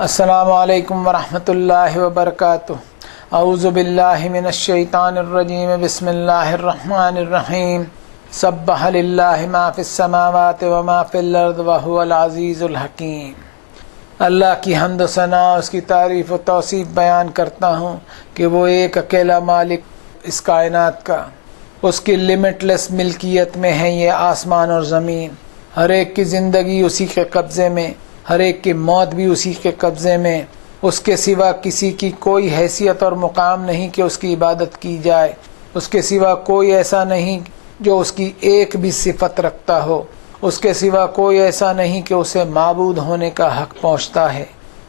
السلام علیکم ورحمۃ اللہ وبرکاتہ۔ اعوذ باللہ من الشیطان الرجیم، بسم اللہ الرحمن الرحیم۔ سبح للہ ما فی السماوات وما فی الارض وہو العزیز الحکیم۔ اللہ کی حمد و ثنا، اس کی تعریف و توصیف بیان کرتا ہوں کہ وہ ایک اکیلا مالک اس کائنات کا، اس کی لمٹ لیس ملکیت میں ہے یہ آسمان اور زمین، ہر ایک کی زندگی اسی کے قبضے میں، ہر ایک کی موت بھی اسی کے قبضے میں، اس کے سوا کسی کی کوئی حیثیت اور مقام نہیں کہ اس کی عبادت کی جائے، اس کے سوا کوئی ایسا نہیں جو اس کی ایک بھی صفت رکھتا ہو، اس کے سوا کوئی ایسا نہیں کہ اسے معبود ہونے کا حق پہنچتا ہے۔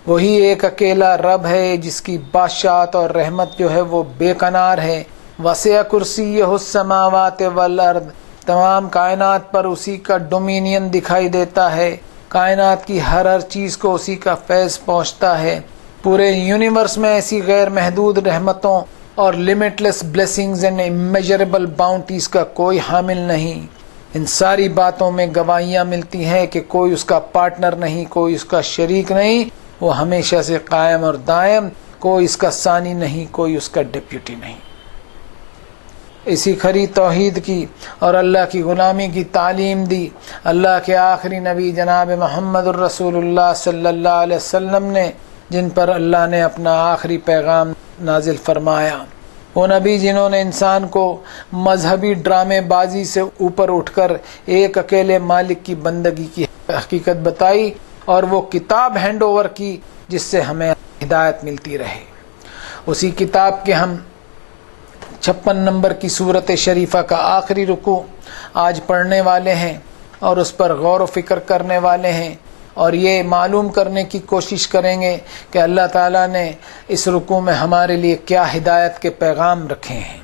وہی ایک اکیلا رب ہے جس کی بادشاہت اور رحمت جو ہے وہ بے کنار ہے۔ وسع کرسیہ السماوات والارض، تمام کائنات پر اسی کا ڈومینین دکھائی دیتا ہے، کائنات کی ہر چیز کو اسی کا فیض پہنچتا ہے۔ پورے یونیورس میں ایسی غیر محدود رحمتوں اور limitless blessings and immeasurable bounties کا کوئی حامل نہیں۔ ان ساری باتوں میں گواہیاں ملتی ہیں کہ کوئی اس کا پارٹنر نہیں، کوئی اس کا شریک نہیں، وہ ہمیشہ سے قائم اور دائم، کوئی اس کا ثانی نہیں، کوئی اس کا ڈپیوٹی نہیں۔ اسی کھری توحید کی اور اللہ کی غلامی کی تعلیم دی اللہ کے آخری نبی جناب محمد الرسول اللہ صلی اللہ علیہ وسلم نے، جن پر اللہ نے اپنا آخری پیغام نازل فرمایا۔ وہ نبی جنہوں نے انسان کو مذہبی ڈرامے بازی سے اوپر اٹھ کر ایک اکیلے مالک کی بندگی کی حقیقت بتائی، اور وہ کتاب ہینڈ اوور کی جس سے ہمیں ہدایت ملتی رہے۔ اسی کتاب کے ہم 56 نمبر کی سورت شریفہ کا آخری رکوع آج پڑھنے والے ہیں اور اس پر غور و فکر کرنے والے ہیں، اور یہ معلوم کرنے کی کوشش کریں گے کہ اللہ تعالیٰ نے اس رکوع میں ہمارے لیے کیا ہدایت کے پیغام رکھے ہیں۔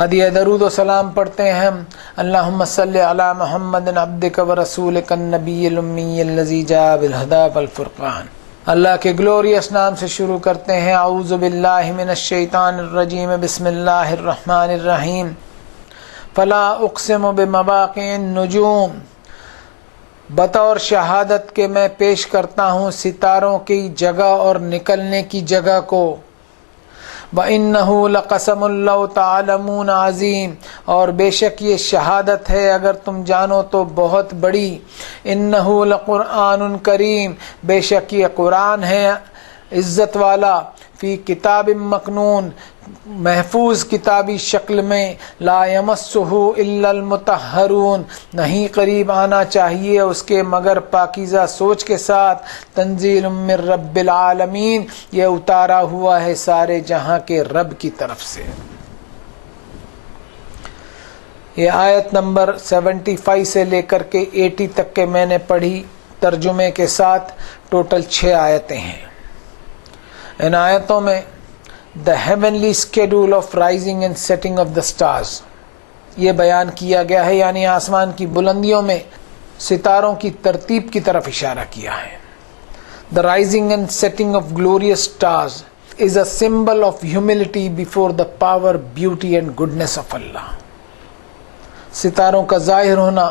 ہدیہ درود و سلام پڑھتے ہیں ہم۔ اللہم صلی علی محمد عبدک و رسولک النبی الامی الذی جاء بالہدی والفرقان۔ اللہ کے گلوریس نام سے شروع کرتے ہیں۔ اعوذ باللہ من الشیطان الرجیم، بسم اللہ الرحمن الرحیم۔ فلا اقسم بمواقع النجوم، بطور شہادت کے میں پیش کرتا ہوں ستاروں کی جگہ اور نکلنے کی جگہ کو۔ وَإِنَّهُ لَقَسَمٌ لَوْ تَعْلَمُونَ عَظِيمٌ، اور بے شک یہ شہادت ہے اگر تم جانو تو بہت بڑی۔ إِنَّهُ لَقُرْآنٌ کریم، بے شک یہ قرآن ہے عزت والا، فی کتاب مکنون، محفوظ کتابی شکل میں، لا یمسہ الا المطہرون، نہیں قریب آنا چاہیے اس کے مگر پاکیزہ سوچ کے ساتھ، تنزیل من رب العالمین، یہ اتارا ہوا ہے سارے جہاں کے رب کی طرف سے۔ یہ آیت نمبر 75 سے لے کر کے 80 تک کے میں نے پڑھی ترجمے کے ساتھ، ٹوٹل 6 آیتیں ہیں۔ ان آیتوں میں the heavenly schedule of rising and setting of the stars یہ بیان کیا گیا ہے، یعنی آسمان کی بلندیوں میں ستاروں کی ترتیب کی طرف اشارہ کیا ہے۔ The rising and setting of glorious stars is a symbol of humility before the power, beauty and goodness of Allah۔ ستاروں کا ظاہر ہونا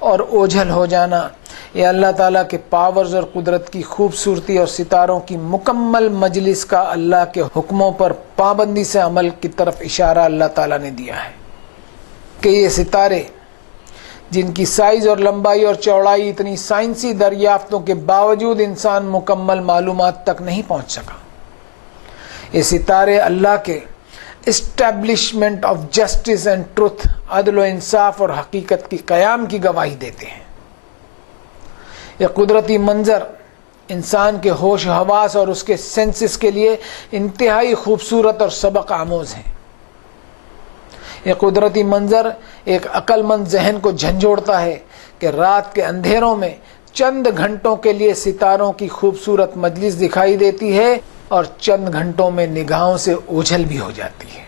اور اوجھل ہو جانا یہ اللہ تعالیٰ کے پاورز اور قدرت کی خوبصورتی اور ستاروں کی مکمل مجلس کا اللہ کے حکموں پر پابندی سے عمل کی طرف اشارہ اللہ تعالیٰ نے دیا ہے کہ یہ ستارے جن کی سائز اور لمبائی اور چوڑائی اتنی سائنسی دریافتوں کے باوجود انسان مکمل معلومات تک نہیں پہنچ سکا، یہ ستارے اللہ کے establishment of justice and truth, عدل و انصاف اور حقیقت کی قیام کی گواہی دیتے ہیں۔ یہ قدرتی منظر انسان کے ہوش و حواس اور اس کے سینسز کے لیے انتہائی خوبصورت اور سبق آموز ہیں۔ یہ قدرتی منظر ایک عقل مند ذہن کو جھنجھوڑتا ہے کہ رات کے اندھیروں میں چند گھنٹوں کے لیے ستاروں کی خوبصورت مجلس دکھائی دیتی ہے اور چند گھنٹوں میں نگاہوں سے اوجھل بھی ہو جاتی ہے،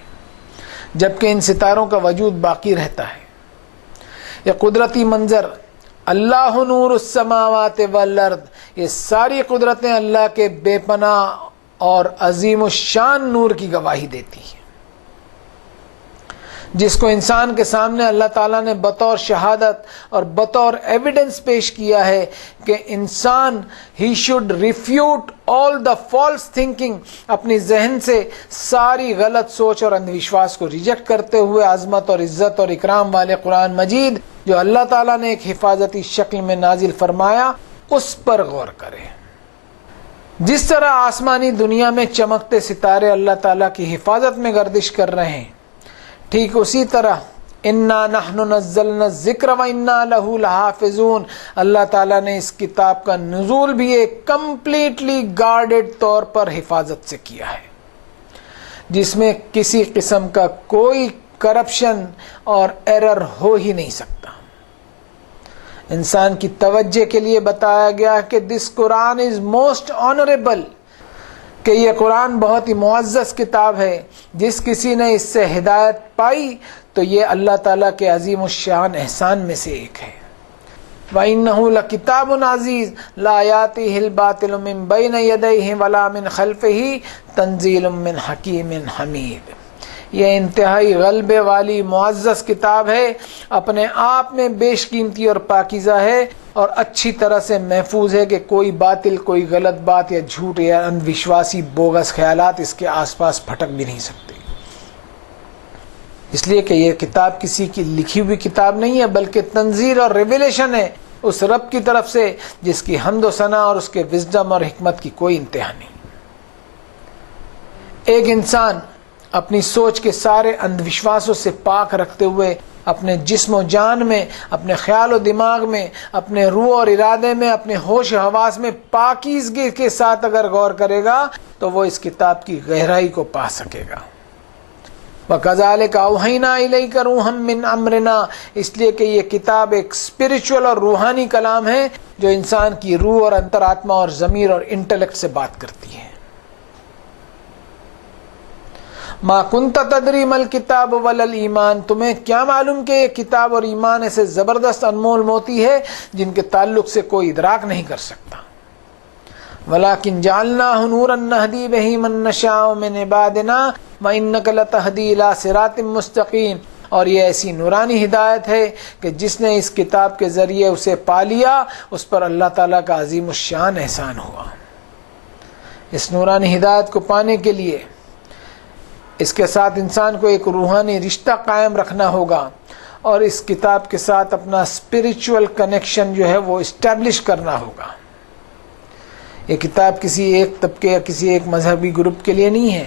جبکہ ان ستاروں کا وجود باقی رہتا ہے۔ یہ قدرتی منظر اللہ نور السماوات والارض، یہ ساری قدرتیں اللہ کے بے پناہ اور عظیم الشان نور کی گواہی دیتی ہیں۔ جس کو انسان کے سامنے اللہ تعالیٰ نے بطور شہادت اور بطور ایویڈنس پیش کیا ہے کہ انسان he should refute all the false thinking, اپنی ذہن سے ساری غلط سوچ اور اندھ وشواس کو ریجیکٹ کرتے ہوئے عظمت اور عزت اور اکرام والے قرآن مجید جو اللہ تعالیٰ نے ایک حفاظتی شکل میں نازل فرمایا اس پر غور کرے۔ جس طرح آسمانی دنیا میں چمکتے ستارے اللہ تعالیٰ کی حفاظت میں گردش کر رہے ہیں، ٹھیک اسی طرح انا نحن نزلنا الذکر وانا لہ لحافظون، اللہ تعالیٰ نے اس کتاب کا نزول بھی ایک کمپلیٹلی گارڈڈ طور پر حفاظت سے کیا ہے، جس میں کسی قسم کا کوئی کرپشن اور ایرر ہو ہی نہیں سکتا۔ انسان کی توجہ کے لیے بتایا گیا کہ دس قرآن از موسٹ آنریبل، کہ یہ قرآن بہت ہی معزز کتاب ہے، جس کسی نے اس سے ہدایت پائی تو یہ اللہ تعالیٰ کے عظیم الشان احسان میں سے ایک ہے۔ وَإِنَّهُ لَكِتَابٌ عَزِيزٌ لَا يَأْتِيهِ الْبَاطِلُ مِنْ بَيْنِ يَدَيْهِ وَلَا مِنْ خَلْفِهِ تَنزِيلٌ مِنْ حَكِيمٍ حَمِيدٍ، یہ انتہائی غلبے والی معزز کتاب ہے، اپنے آپ میں بیش قیمتی اور پاکیزہ ہے، اور اچھی طرح سے محفوظ ہے کہ کوئی باطل، کوئی غلط بات یا جھوٹ یا اندھ وشواسی بوگس خیالات اس کے آس پاس پھٹک بھی نہیں سکتے، اس لیے کہ یہ کتاب کسی کی لکھی ہوئی کتاب نہیں ہے، بلکہ تنزیل اور ریویلیشن ہے اس رب کی طرف سے جس کی حمد و ثنا اور اس کے وزڈم اور حکمت کی کوئی انتہا نہیں۔ ایک انسان اپنی سوچ کے سارے اندھ وشواسوں سے پاک رکھتے ہوئے اپنے جسم و جان میں، اپنے خیال و دماغ میں، اپنے روح اور ارادے میں، اپنے ہوش و حواس میں پاکیزگی کے ساتھ اگر غور کرے گا تو وہ اس کتاب کی گہرائی کو پا سکے گا۔ وَكَذَلِكَ أَوْحَيْنَا إِلَيْكَ رُوحًا مِّنْ أَمْرِنَا، اس لیے کہ یہ کتاب ایک اسپرچول اور روحانی کلام ہے جو انسان کی روح اور انترآتما اور ضمیر اور انٹلیکٹ سے بات کرتی ہے۔ ما کنت تدری مل کتاب ولل ایمان، تمہیں کیا معلوم کہ یہ کتاب اور ایمان ایسے زبردست انمول موتی ہے جن کے تعلق سے کوئی ادراک نہیں کر سکتا۔ ولیکن جعلناہ نورا نہدی بہ من نشاء من عبادنا وانک لتہدی الی صراط مستقیم، اور یہ ایسی نورانی ہدایت ہے کہ جس نے اس کتاب کے ذریعے اسے پا لیا اس پر اللہ تعالیٰ کا عظیم الشان احسان ہوا۔ اس نورانی ہدایت کو پانے کے لیے اس کے ساتھ انسان کو ایک روحانی رشتہ قائم رکھنا ہوگا، اور اس کتاب کے ساتھ اپنا اسپرچول کنیکشن جو ہے وہ اسٹیبلش کرنا ہوگا۔ یہ کتاب کسی ایک طبقے یا کسی ایک مذہبی گروپ کے لیے نہیں ہے۔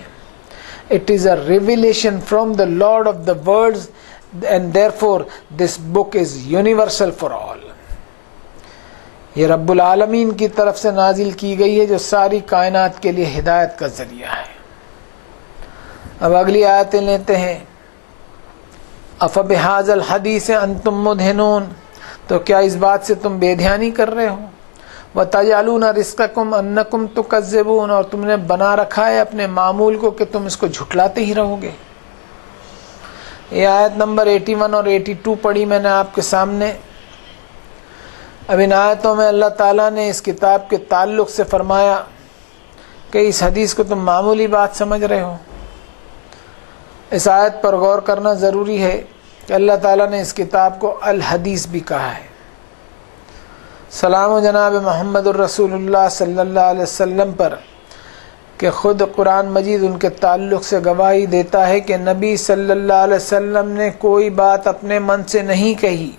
It is a revelation from the Lord of the worlds, and therefore this book is universal for all. یہ رب العالمین کی طرف سے نازل کی گئی ہے جو ساری کائنات کے لیے ہدایت کا ذریعہ ہے۔ اب اگلی آیتیں لیتے ہیں۔ افبہذا الحدیث انتم مدہنون، تو کیا اس بات سے تم بے دھیانی کر رہے ہو؟ وَتَجْعَلُونَ رِزْقَكُمْ أَنَّكُمْ تُكَذِّبُونَ، اور تم نے بنا رکھا ہے اپنے معمول کو کہ تم اس کو جھٹلاتے ہی رہو گے۔ یہ آیت نمبر 81 اور 82 پڑھی میں نے آپ کے سامنے۔ اب ان آیتوں میں اللہ تعالیٰ نے اس کتاب کے تعلق سے فرمایا کہ اس حدیث کو تم معمولی بات سمجھ رہے ہو۔ اس آیت پر غور کرنا ضروری ہے کہ اللہ تعالیٰ نے اس کتاب کو الحدیث بھی کہا ہے۔ سلام و جناب محمد الرسول اللہ صلی اللہ علیہ وسلم پر کہ خود قرآن مجید ان کے تعلق سے گواہی دیتا ہے کہ نبی صلی اللہ علیہ وسلم نے کوئی بات اپنے من سے نہیں کہی،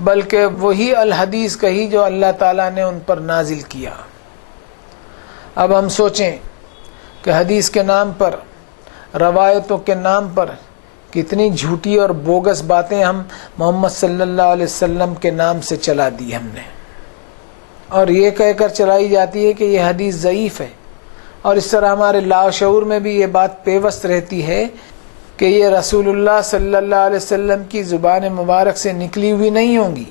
بلکہ وہی الحدیث کہی جو اللہ تعالیٰ نے ان پر نازل کیا۔ اب ہم سوچیں کہ حدیث کے نام پر، روایتوں کے نام پر کتنی جھوٹی اور بوگس باتیں ہم محمد صلی اللہ علیہ وسلم کے نام سے چلا دی ہم نے، اور یہ کہہ کر چلائی جاتی ہے کہ یہ حدیث ضعیف ہے، اور اس طرح ہمارے لاشعور میں بھی یہ بات پیوست رہتی ہے کہ یہ رسول اللہ صلی اللہ علیہ وسلم کی زبان مبارک سے نکلی ہوئی نہیں ہوں گی،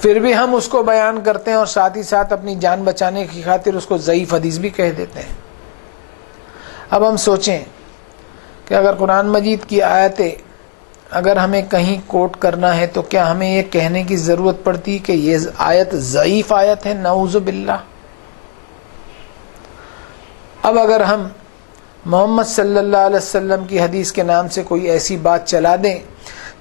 پھر بھی ہم اس کو بیان کرتے ہیں اور ساتھ ہی ساتھ اپنی جان بچانے کی خاطر اس کو ضعیف حدیث بھی کہہ دیتے ہیں۔ اب ہم سوچیں کہ اگر قرآن مجید کی آیتیں اگر ہمیں کہیں کوٹ کرنا ہے تو کیا ہمیں یہ کہنے کی ضرورت پڑتی کہ یہ آیت ضعیف آیت ہے؟ نعوذ باللہ۔ اب اگر ہم محمد صلی اللہ علیہ وسلم کی حدیث کے نام سے کوئی ایسی بات چلا دیں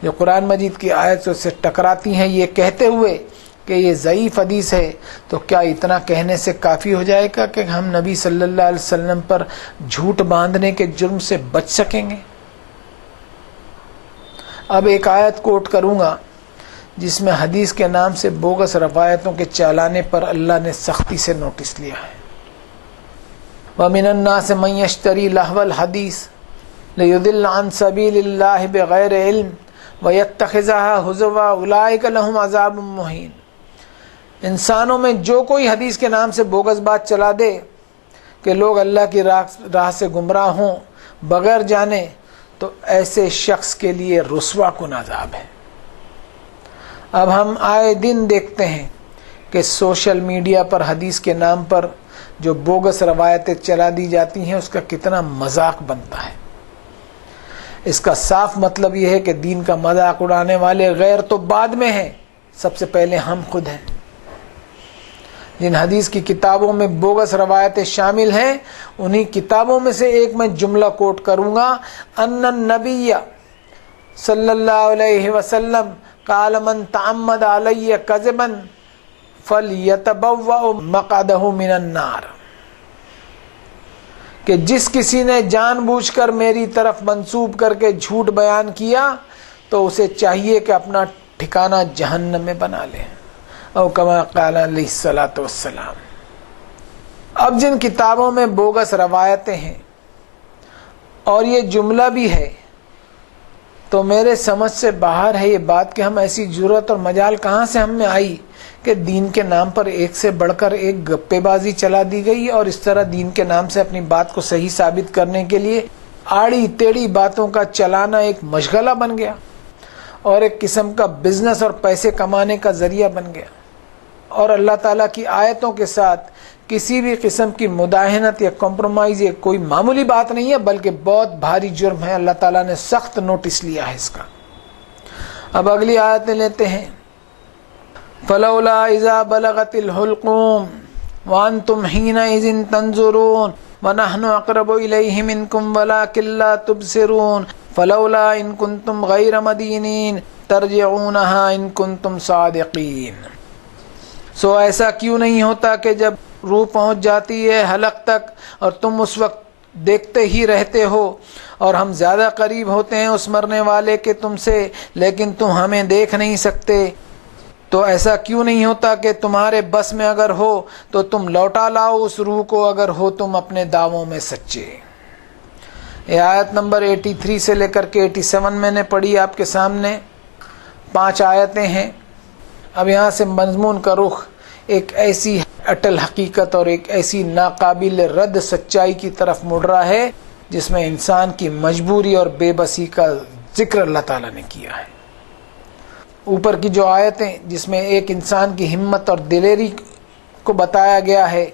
جو قرآن مجید کی آیتوں سے ٹکراتی ہیں، یہ کہتے ہوئے کہ یہ ضعیف حدیث ہے، تو کیا اتنا کہنے سے کافی ہو جائے گا کہ ہم نبی صلی اللہ علیہ وسلم پر جھوٹ باندھنے کے جرم سے بچ سکیں گے؟ اب ایک آیت کوٹ کروں گا جس میں حدیث کے نام سے بوگس روایتوں کے چلانے پر اللہ نے سختی سے نوٹس لیا ہے۔ وَمِنَ النَّاسِ مَن يَشْتَرِي لَهْوَ الْحَدِيثِ لِيُضِلَّ عَن سَبِيلِ اللَّهِ بِغَيْرِ عِلْمٍ وَيَتَّخِذَهَا هُزُوًا أُولَٰئِكَ لَهُمْ عَذَابٌ مُّهِينٌ۔ انسانوں میں جو کوئی حدیث کے نام سے بوگس بات چلا دے کہ لوگ اللہ کی راہ سے گمراہ ہوں بغیر جانے، تو ایسے شخص کے لیے رسوا کن عذاب ہے۔ اب ہم آئے دن دیکھتے ہیں کہ سوشل میڈیا پر حدیث کے نام پر جو بوگس روایتیں چلا دی جاتی ہیں اس کا کتنا مذاق بنتا ہے۔ اس کا صاف مطلب یہ ہے کہ دین کا مذاق اڑانے والے غیر تو بعد میں ہیں، سب سے پہلے ہم خود ہیں۔ جن حدیث کی کتابوں میں بوگس روایتیں شامل ہیں انہی کتابوں میں سے ایک میں جملہ کوٹ کروں گا، ان النبی صلی اللہ علیہ وسلم قال من تعمد علی کذبا فلیتبوأ مقعدہ من النار، کہ جس کسی نے جان بوجھ کر میری طرف منسوب کر کے جھوٹ بیان کیا تو اسے چاہیے کہ اپنا ٹھکانہ جہنم میں بنا لے، او کما قال علیہ الصلوۃ والسلام۔ اب جن کتابوں میں بوگس روایتیں ہیں اور یہ جملہ بھی ہے تو میرے سمجھ سے باہر ہے یہ بات کہ ہم ایسی جرأت اور مجال کہاں سے ہم میں آئی کہ دین کے نام پر ایک سے بڑھ کر ایک گپے بازی چلا دی گئی اور اس طرح دین کے نام سے اپنی بات کو صحیح ثابت کرنے کے لیے آڑی ٹیڑھی باتوں کا چلانا ایک مشغلہ بن گیا اور ایک قسم کا بزنس اور پیسے کمانے کا ذریعہ بن گیا، اور اللہ تعالیٰ کی آیتوں کے ساتھ کسی بھی قسم کی مداہنت یا کمپرومائز یہ کوئی معمولی بات نہیں ہے بلکہ بہت بھاری جرم ہے۔ اللہ تعالیٰ نے سخت نوٹس لیا ہے اس کا۔ اب اگلی آیتیں لیتے ہیں، فلولا اذا بلغت الحلقوم وانتم حينئذ تنظرون ونحن اقرب اليه منكم ولكن لا تبصرون فلولا ان كنتم غير مدينين ترجعونها ان كنتم صادقين۔ سو ایسا کیوں نہیں ہوتا کہ جب روح پہنچ جاتی ہے حلق تک اور تم اس وقت دیکھتے ہی رہتے ہو، اور ہم زیادہ قریب ہوتے ہیں اس مرنے والے کے تم سے لیکن تم ہمیں دیکھ نہیں سکتے، تو ایسا کیوں نہیں ہوتا کہ تمہارے بس میں اگر ہو تو تم لوٹا لاؤ اس روح کو اگر ہو تم اپنے دعووں میں سچے۔ یہ آیت نمبر 83 سے لے کر کے 87 میں نے پڑھی آپ کے سامنے، 5 آیتیں ہیں۔ اب یہاں سے مضمون کا رخ ایک ایسی اٹل حقیقت اور ایک ایسی ناقابل رد سچائی کی طرف مڑ رہا ہے جس میں انسان کی مجبوری اور بے بسی کا ذکر اللہ تعالیٰ نے کیا ہے۔ اوپر کی جو آیتیں جس میں ایک انسان کی ہمت اور دلیری کو بتایا گیا ہے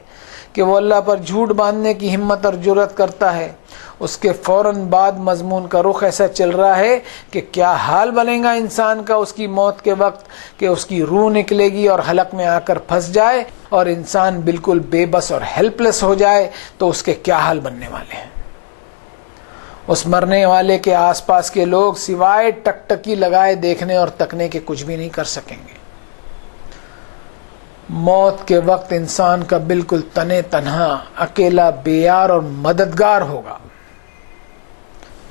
کہ وہ اللہ پر جھوٹ باندھنے کی ہمت اور جرأت کرتا ہے، اس کے فوراً بعد مضمون کا رخ ایسا چل رہا ہے کہ کیا حال بنے گا انسان کا اس کی موت کے وقت کہ اس کی روح نکلے گی اور حلق میں آ کر پھنس جائے اور انسان بالکل بے بس اور ہیلپ لیس ہو جائے، تو اس کے کیا حال بننے والے ہیں۔ اس مرنے والے کے آس پاس کے لوگ سوائے ٹکٹکی لگائے دیکھنے اور تکنے کے کچھ بھی نہیں کر سکیں گے۔ موت کے وقت انسان کا بالکل تنے تنہا اکیلا بے یار اور مددگار ہوگا۔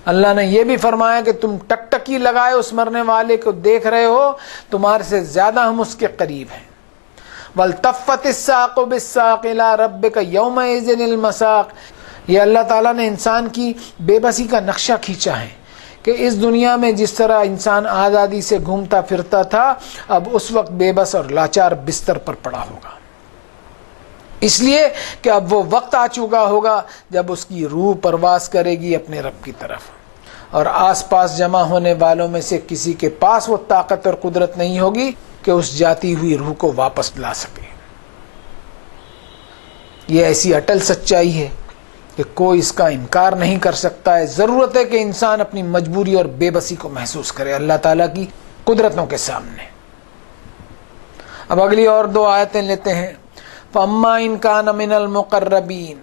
اللہ نے یہ بھی فرمایا کہ تم ٹکٹکی لگائے اس مرنے والے کو دیکھ رہے ہو، تمہارے سے زیادہ ہم اس کے قریب ہیں۔ وَالْتَفَّتِ السَّاقُ بِالسَّاقِ إِلَىٰ رَبِّكَ يَوْمَئِذٍ الْمَسَاقُ۔ یہ اللہ تعالیٰ نے انسان کی بے بسی کا نقشہ کھینچا ہے کہ اس دنیا میں جس طرح انسان آزادی سے گھومتا پھرتا تھا اب اس وقت بے بس اور لاچار بستر پر پڑا ہوگا، اس لیے کہ اب وہ وقت آ چکا ہوگا جب اس کی روح پرواز کرے گی اپنے رب کی طرف، اور آس پاس جمع ہونے والوں میں سے کسی کے پاس وہ طاقت اور قدرت نہیں ہوگی کہ اس جاتی ہوئی روح کو واپس لا سکے۔ یہ ایسی اٹل سچائی ہے کہ کوئی اس کا انکار نہیں کر سکتا ہے۔ ضرورت ہے کہ انسان اپنی مجبوری اور بے بسی کو محسوس کرے اللہ تعالیٰ کی قدرتوں کے سامنے۔ اب اگلی اور 2 آیتیں لیتے ہیں۔ فَأَمَّا إِن كَانَ مِنَ الْمُقَرَّبِينَ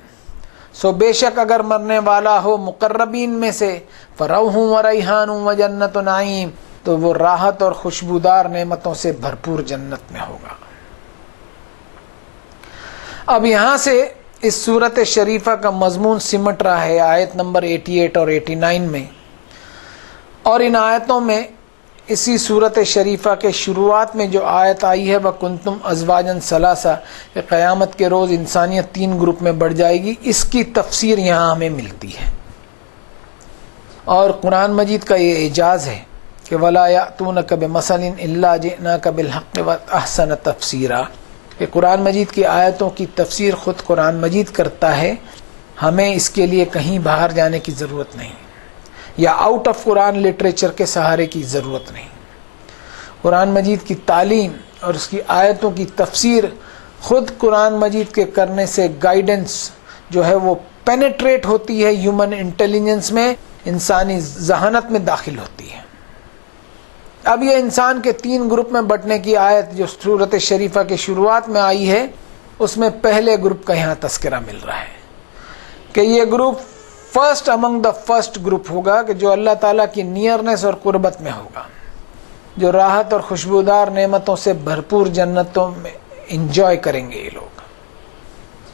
سو بے شک اگر مرنے والا ہو مقربین میں سے فروح و ریحان و جنت نعیم، تو وہ راحت اور خوشبودار نعمتوں سے بھرپور جنت میں ہوگا۔ اب یہاں سے اس صورت شریفہ کا مضمون سمٹ رہا ہے آیت نمبر 88 اور 89 میں، اور ان آیتوں میں اسی صورت شریفہ کے شروعات میں جو آیت آئی ہے وَكُنْتُمْ أَزْوَاجًا ثَلَاثًا، کہ قیامت کے روز انسانیت 3 گروپ میں بڑھ جائے گی، اس کی تفسیر یہاں ہمیں ملتی ہے۔ اور قرآن مجید کا یہ اعجاز ہے کہ وَلَا يَأْتُونَكَ بِمَثَلٍ إِلَّا جِئْنَاكَ بِالْحَقِّ وَأَحْسَنَ تَفْسِيرًا، کہ قرآن مجید کی آیتوں کی تفسیر خود قرآن مجید کرتا ہے، ہمیں اس کے لیے کہیں باہر جانے کی ضرورت نہیں، یا آؤٹ آف قرآن لٹریچر کے سہارے کی ضرورت نہیں۔ قرآن مجید کی تعلیم اور اس کی آیتوں کی تفسیر خود قرآن مجید کے کرنے سے گائیڈنس جو ہے وہ پینیٹریٹ ہوتی ہے، ہیومن انٹیلیجنس میں، انسانی ذہانت میں داخل ہوتی ہے۔ اب یہ انسان کے 3 گروپ میں بٹنے کی آیت جو سورت شریفہ کے شروعات میں آئی ہے، اس میں پہلے گروپ کا یہاں تذکرہ مل رہا ہے کہ یہ group first Umang the first group ہوگا، کہ جو اللہ تعالیٰ کی نیئرنس اور قربت میں ہوگا، جو راحت اور خوشبودار نعمتوں سے بھرپور جنتوں میں انجوائے کریں گے۔ یہ لوگ،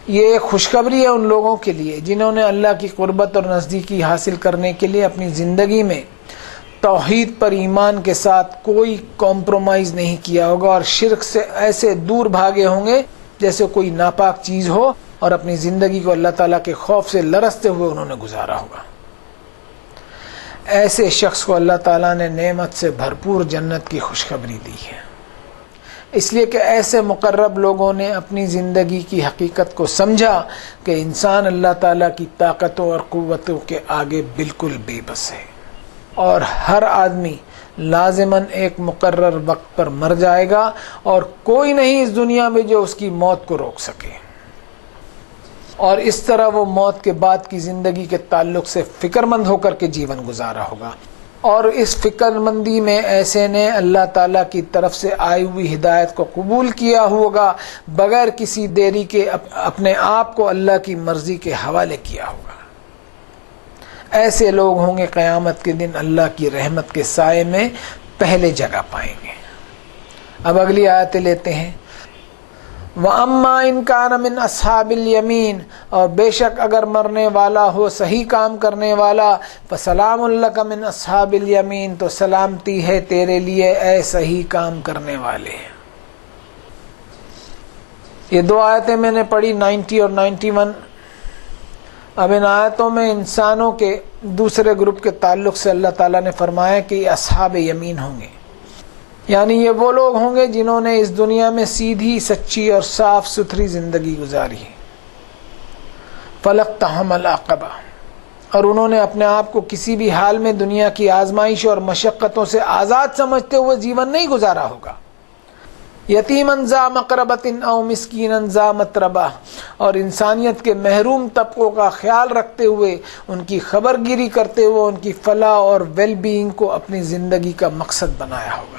یہ خوشخبری ہے ان لوگوں کے لیے جنہوں نے اللہ کی قربت اور نزدیکی حاصل کرنے کے لیے اپنی زندگی میں توحید پر ایمان کے ساتھ کوئی کمپرومائز نہیں کیا ہوگا، اور شرک سے ایسے دور بھاگے ہوں گے جیسے کوئی ناپاک چیز ہو، اور اپنی زندگی کو اللہ تعالیٰ کے خوف سے لرزتے ہوئے انہوں نے گزارا ہوگا۔ ایسے شخص کو اللہ تعالیٰ نے نعمت سے بھرپور جنت کی خوشخبری دی ہے، اس لیے کہ ایسے مقرب لوگوں نے اپنی زندگی کی حقیقت کو سمجھا کہ انسان اللہ تعالیٰ کی طاقتوں اور قوتوں کے آگے بالکل بے بس ہے، اور ہر آدمی لازماً ایک مقرر وقت پر مر جائے گا، اور کوئی نہیں اس دنیا میں جو اس کی موت کو روک سکے، اور اس طرح وہ موت کے بعد کی زندگی کے تعلق سے فکر مند ہو کر کے جیون گزارا ہوگا۔ اور اس فکر مندی میں ایسے نے اللہ تعالیٰ کی طرف سے آئی ہوئی ہدایت کو قبول کیا ہوگا، بغیر کسی دیری کے اپنے آپ کو اللہ کی مرضی کے حوالے کیا ہوگا۔ ایسے لوگ ہوں گے قیامت کے دن اللہ کی رحمت کے سائے میں پہلے جگہ پائیں گے۔ اب اگلی آیتیں لیتے ہیں۔ وَأَمَّا إِن كَانَ مِنْ أَصْحَابِ الْيَمِينِ، اور بے شک اگر مرنے والا ہو صحیح کام کرنے والا، فَسَلَامٌ لَكَ مِنْ أَصْحَابِ الْيَمِينِ، تو سلامتی ہے تیرے لیے اے صحیح کام کرنے والے۔ یہ 2 آیتیں میں نے پڑھی 90 اور 91۔ اب ان آیتوں میں انسانوں کے دوسرے گروپ کے تعلق سے اللہ تعالیٰ نے فرمایا کہ یہ اصحاب یمین ہوں گے، یعنی یہ وہ لوگ ہوں گے جنہوں نے اس دنیا میں سیدھی سچی اور صاف ستھری زندگی گزاری، فَلَقْتَحَمَ الْعَقَبَةَ، اور انہوں نے اپنے آپ کو کسی بھی حال میں دنیا کی آزمائش اور مشقتوں سے آزاد سمجھتے ہوئے جیون نہیں گزارا ہوگا۔ یتیماً ذا مقربۃ او مسکیناً ذا متربہ، اور انسانیت کے محروم طبقوں کا خیال رکھتے ہوئے، ان کی خبر گیری کرتے ہوئے ان کی فلاح اور ویل بینگ کو اپنی زندگی کا مقصد بنایا ہوگا۔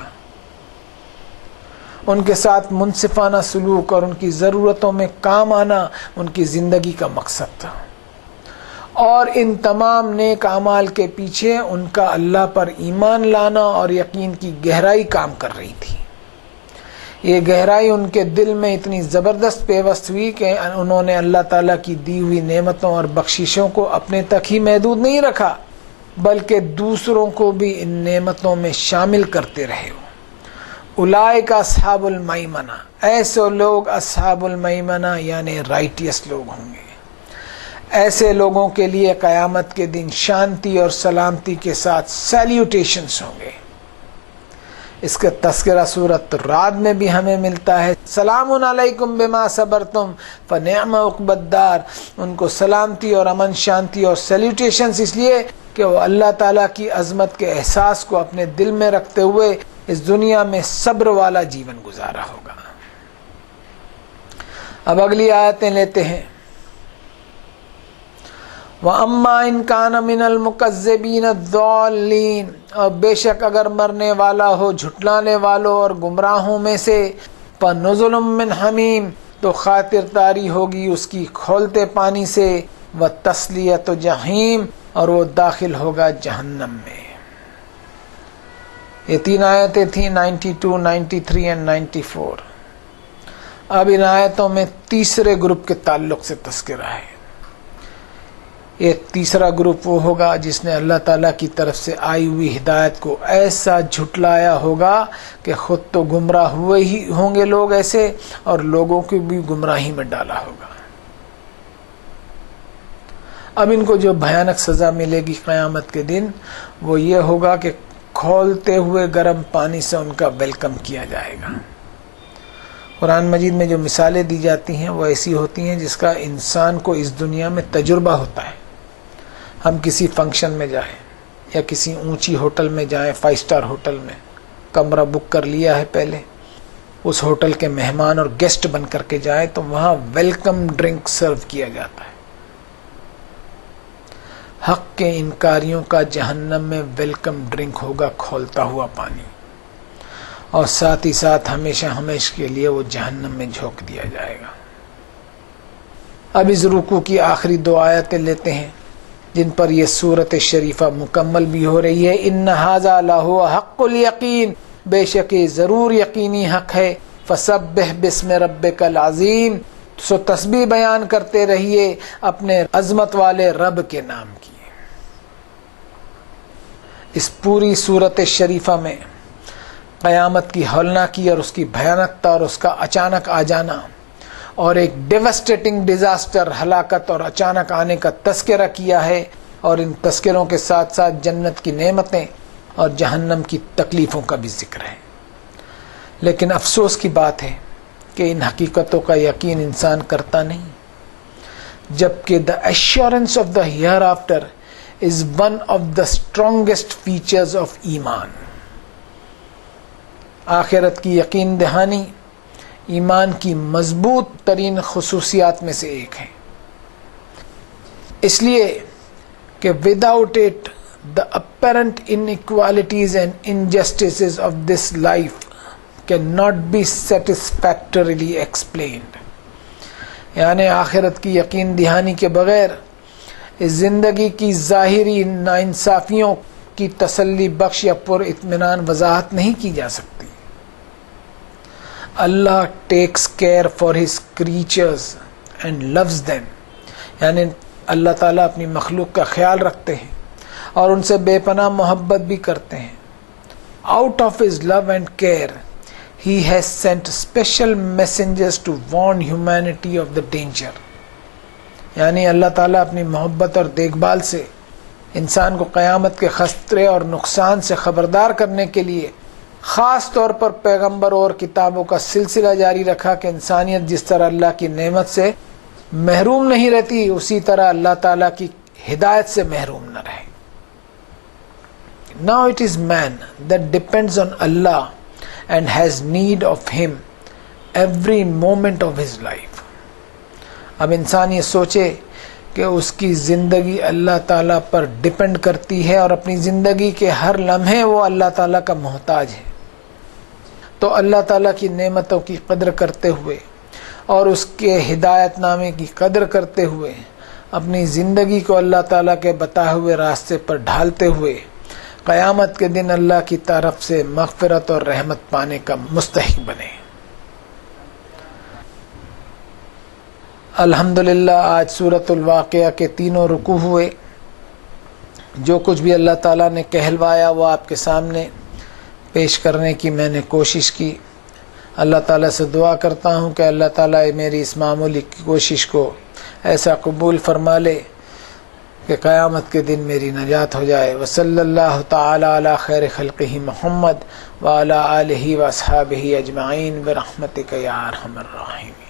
ان کے ساتھ منصفانہ سلوک اور ان کی ضرورتوں میں کام آنا ان کی زندگی کا مقصد تھا، اور ان تمام نیک اعمال کے پیچھے ان کا اللہ پر ایمان لانا اور یقین کی گہرائی کام کر رہی تھی۔ یہ گہرائی ان کے دل میں اتنی زبردست پیوست ہوئی کہ انہوں نے اللہ تعالیٰ کی دی ہوئی نعمتوں اور بخششوں کو اپنے تک ہی محدود نہیں رکھا، بلکہ دوسروں کو بھی ان نعمتوں میں شامل کرتے رہے۔ اولئک اصحاب المیمنہ، ایسے لوگ اصحاب المیمنہ یعنی رائٹیس لوگ ہوں گے۔ ایسے لوگوں کے لیے قیامت کے دن شانتی اور سلامتی کے ساتھ سیلیوٹیشنز ہوں گے۔ اس کا تذکرہ سورۃ رعد میں بھی ہمیں ملتا ہے، سلام علیکم بما صبرتم فنعم عقبی الدار۔ ان کو سلامتی اور امن شانتی اور سیلیوٹیشنز اس لیے کہ وہ اللہ تعالیٰ کی عظمت کے احساس کو اپنے دل میں رکھتے ہوئے اس دنیا میں صبر والا جیون گزارا ہوگا۔ اب اگلی آیتیں لیتے ہیں۔ وَأَمَّا إِن كَانَ مِنَ الْمُكَذِّبِينَ الضَّالِّينَ، اور بے شک اگر مرنے والا ہو جھٹلانے والوں اور گمراہوں میں سے، فَنُزُلٌ مِّنْ حَمِيمٍ، تو خاطر داری ہوگی اس کی کھولتے پانی سے، وتصلیۃ جحیم، اور وہ داخل ہوگا جہنم میں۔ یہ 3 آیتیں تھیں 92، 93 اور 94۔ اب ان آیتوں میں تیسرے گروپ کے تعلق سے تذکرہ ہے۔ یہ تیسرا گروپ وہ ہوگا جس نے اللہ تعالیٰ کی طرف سے آئی ہوئی ہدایت کو ایسا جھٹلایا ہوگا کہ خود تو گمراہ ہوئے ہی ہوں گے لوگ ایسے، اور لوگوں کو بھی گمراہی میں ڈالا ہوگا۔ اب ان کو جو بھیانک سزا ملے گی قیامت کے دن وہ یہ ہوگا کہ کھولتے ہوئے گرم پانی سے ان کا ویلکم کیا جائے گا۔ قرآن مجید میں جو مثالیں دی جاتی ہیں وہ ایسی ہوتی ہیں جس کا انسان کو اس دنیا میں تجربہ ہوتا ہے۔ ہم کسی فنکشن میں جائیں یا کسی اونچی ہوٹل میں جائیں، 5 اسٹار ہوٹل میں کمرہ بک کر لیا ہے پہلے، اس ہوٹل کے مہمان اور گیسٹ بن کر کے جائیں تو وہاں ویلکم ڈرنک سرو کیا جاتا ہے۔ حق کے انکاریوں کا جہنم میں ویلکم ڈرنک ہوگا کھولتا ہوا پانی، اور ساتھ ہی ساتھ ہمیشہ ہمیشہ کے لیے وہ جہنم میں جھونک دیا جائے گا۔ اب اس رکوع کی آخری 2 آیتیں لیتے ہیں جن پر یہ سورت شریفہ مکمل بھی ہو رہی ہے۔ ان ھذا لہو حق الیقین، بے شک یہ ضرور یقینی حق ہے۔ فسبح باسم ربک العظیم، سو تسبیح بیان کرتے رہیے اپنے عظمت والے رب کے نام کی۔ اس پوری سورت شریفہ میں قیامت کی ہولناکی اور اس کی بھیانکتا اور اس کا اچانک آ جانا اور ایک ڈیوسٹیٹنگ ڈیزاسٹر، ہلاکت اور اچانک آنے کا تذکرہ کیا ہے، اور ان تذکروں کے ساتھ ساتھ جنت کی نعمتیں اور جہنم کی تکلیفوں کا بھی ذکر ہے۔ لیکن افسوس کی بات ہے کہ ان حقیقتوں کا یقین انسان کرتا نہیں، جبکہ the assurance of the hereafter is one of the strongest features of ایمان۔ آخرت کی یقین دہانی ایمان کی مضبوط ترین خصوصیات میں سے ایک ہے، اس لیے کہ without it the apparent inequalities and injustices of this life cannot be satisfactorily explained۔ یعنی آخرت کی یقین دہانی کے بغیر اس زندگی کی ظاہری ناانصافیوں کی تسلی بخش یا پر اطمینان وضاحت نہیں کی جا سکتی۔ Allah takes care for his creatures and loves them, یعنی اللہ تعالیٰ اپنی مخلوق کا خیال رکھتے ہیں اور ان سے بے پناہ محبت بھی کرتے ہیں۔ Out of his love and care he has sent special messengers to warn humanity of the danger, یعنی اللہ تعالیٰ اپنی محبت اور دیکھ بھال سے انسان کو قیامت کے خطرے اور نقصان سے خبردار کرنے کے لیے خاص طور پر پیغمبر اور کتابوں کا سلسلہ جاری رکھا کہ انسانیت جس طرح اللہ کی نعمت سے محروم نہیں رہتی اسی طرح اللہ تعالیٰ کی ہدایت سے محروم نہ رہے۔ Now it is man that depends on Allah and has need of him every moment of his life۔ اب انسان یہ سوچے کہ اس کی زندگی اللہ تعالیٰ پر ڈپینڈ کرتی ہے اور اپنی زندگی کے ہر لمحے وہ اللہ تعالیٰ کا محتاج ہے، تو اللہ تعالیٰ کی نعمتوں کی قدر کرتے ہوئے اور اس کے ہدایت نامے کی قدر کرتے ہوئے اپنی زندگی کو اللہ تعالیٰ کے بتائے ہوئے راستے پر ڈھالتے ہوئے قیامت کے دن اللہ کی طرف سے مغفرت اور رحمت پانے کا مستحق بنے۔ الحمدللہ آج سورۃ الواقعہ کے 3 رکوع ہوئے۔ جو کچھ بھی اللہ تعالیٰ نے کہلوایا وہ آپ کے سامنے پیش کرنے کی میں نے کوشش کی۔ اللہ تعالیٰ سے دعا کرتا ہوں کہ اللہ تعالیٰ میری اس معمولی کی کوشش کو ایسا قبول فرما لے کہ قیامت کے دن میری نجات ہو جائے۔ وصلی اللہ تعالی علی خیر خلقہ محمد وعلی آلہ واصحابہ اجمعین برحمتک یا ارحم الراحمین۔